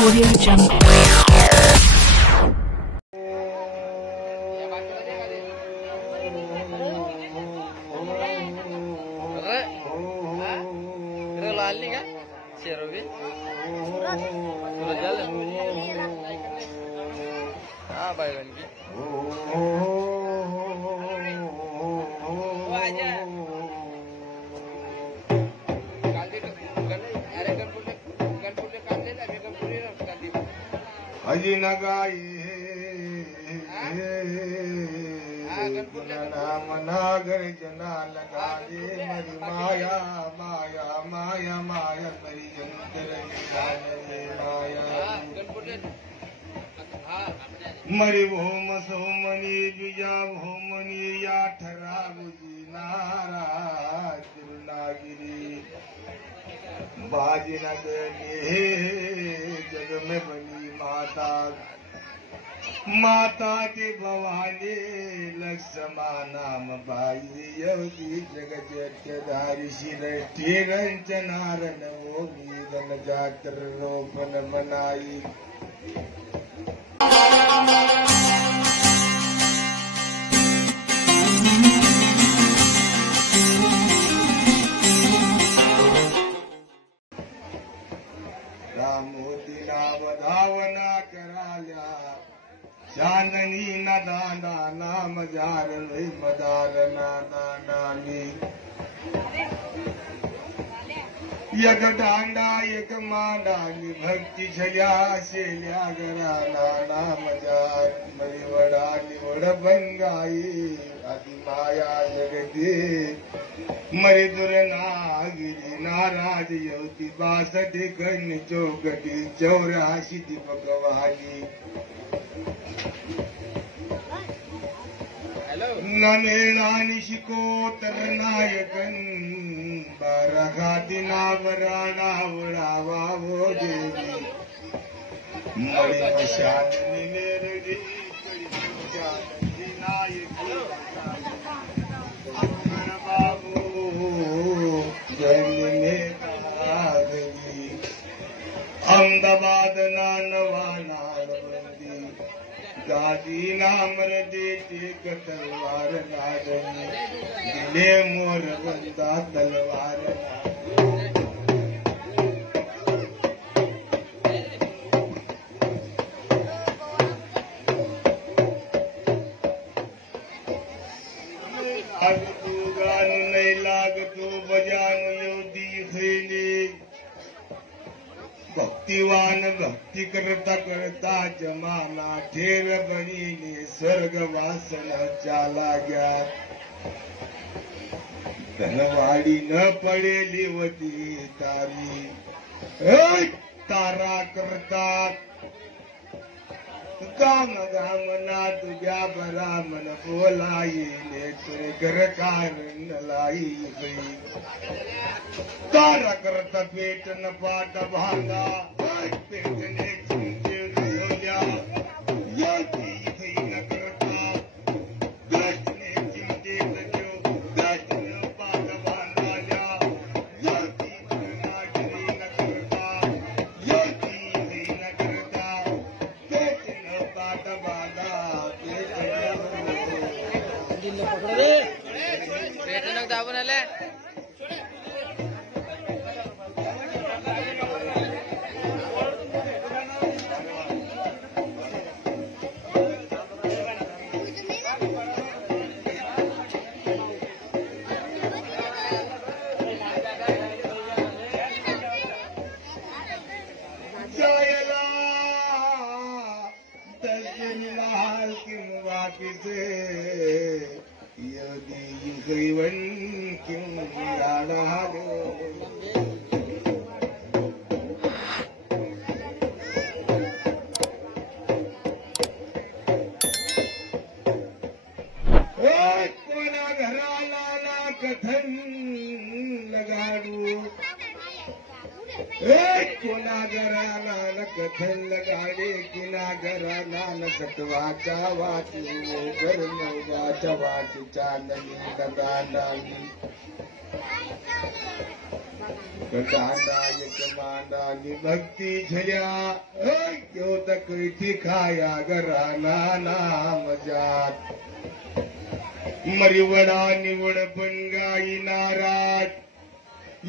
Audio Jungle. लाल नहीं का शेरों की सूरज जाल हाँ भाई बन की हजी नगाई नाम नागर जना लगा दे मरी माया माया माया माया मरी जंतर माया मरी भोम सोमनी जुजा भोमनी या ठरा बुजी नारा तिरुनागिरी बाजी नगरी जग में बनी माता माता की भवानी लक्ष्मा नाम बाई योगी जगत जगदारी श्रेष्ठी रंचनारन ओमी गण जातर रोपन मनाई रामोती नाम धावना कराल्या चांदनी न दाना नाम जार मदार नानी यक दांडा एक मांडानी भक्ती छल्या शेल्या गरा नाम जार मरी वडा निवड बंगाई आदि माया जगती मरी दुर्नागिरी नाराज योती बासठी कन्य चौकटी 84 दीपक वाली नमेणानि शिकोतर नायकन बारघाती नावराडावडावा वो देवी मरी मशानी मेरडी चांदी नायकी अमर बाबू जन्मे कागली अहमदाबाद नानवा नालबंदी गादी नामर देते तलवार नादनी दिले मोर बंदा तलवार लागतो गान नहीं लागतो बजान योदी खैली भक्तिवान भक्ति करता करता जमाना ठेर बनीने स्वर्ग वासन चाला गया धनवाडी न पडेली वती तारी तारा करता काम गामना तुझ्या बरा मन बोलाईले तुरे घर कारण लाई गई तारा करता पेट न पाट भांगा पेटने चिंते होल्या याची गई न करता गटने चिंते जो गट न पाट भांगाल्या याची मागरी न करता याची गई न करता पेट न पाट भांगा पेट न दाबून आले जायला दर्शन लाल किम वापिस यदि युगवन किम याना कोणा घराला ना कथन लगाडू कोणा घराला न कथन लगाडे किना घराला न सटवाचा वाचू गरमवाच्या वाची चांदणी दांडाली दांडा एक मांडानी भक्ती झल्या योत कैठी खाया घराना नाम जात मरिवडा निवड पण गाई नाराज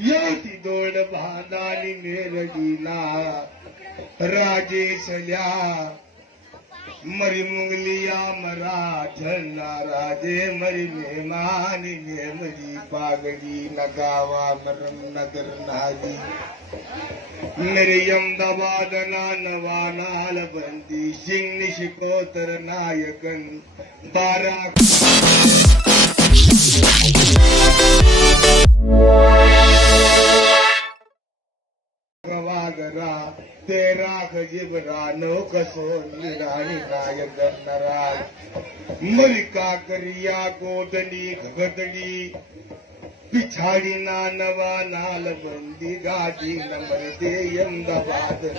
योती दोड बांधानी मेरडीना राजेशल्या मरी मुंगलिया मराठना राजे मरी मेहमानी मरी पागडी नगावा मरम नगर नारी मेरे अहमदाबाद नवा नाल बंदी सिंह शिकोतर नायकन बारा वागरा तेरा खजिबरा नो कसो निराणी नायक नराज मलिका करिया गोदली घगदली पिछाड़ी ना नवा नाल बंदी गाजी नंबर दे अहमदाबाद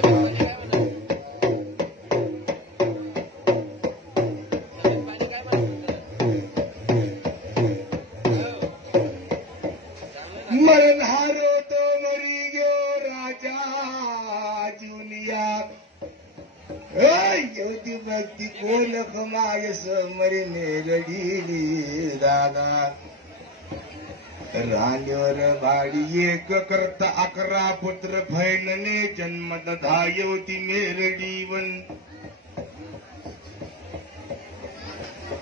मरनहारो तो मरी गयो राजा जुलिया योती भक्ती कोण कमायस मरीने रडीली दादा राणीवर भाडी एक करता 11 पुत्र भैनने जन्म दधा योती मेरडीवन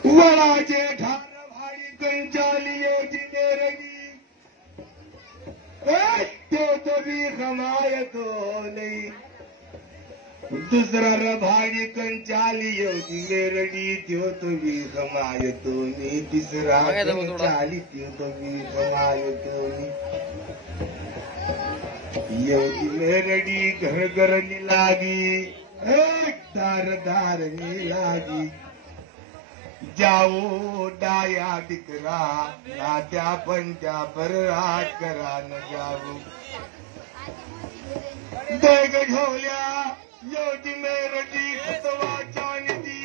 वळाचे ठार भाडी कंचाली योती मेरडी तो भी कमायतो नहीं दूसरा रभाडी कंचाली योती मेरडी तो भी कमायतो नहीं तीसरा कंचाली तो भी कमायतो नहीं योती मेरडी घर घर लागी दार दार लागी जाओ डाया दिकरा नात्या पंचा पर राज करा न जाओ देग झोल्या योजी मेरडी खतवा चांदी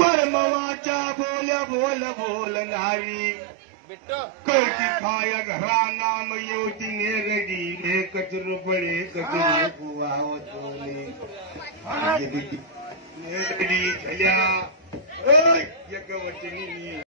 बरमवाचा बोल्या बोल बोल नारी करती खाया घरा नाम योजी मेरडी ने कचरू पडे कचरू कुवावतोनी मेरडी झल्या एक वचनी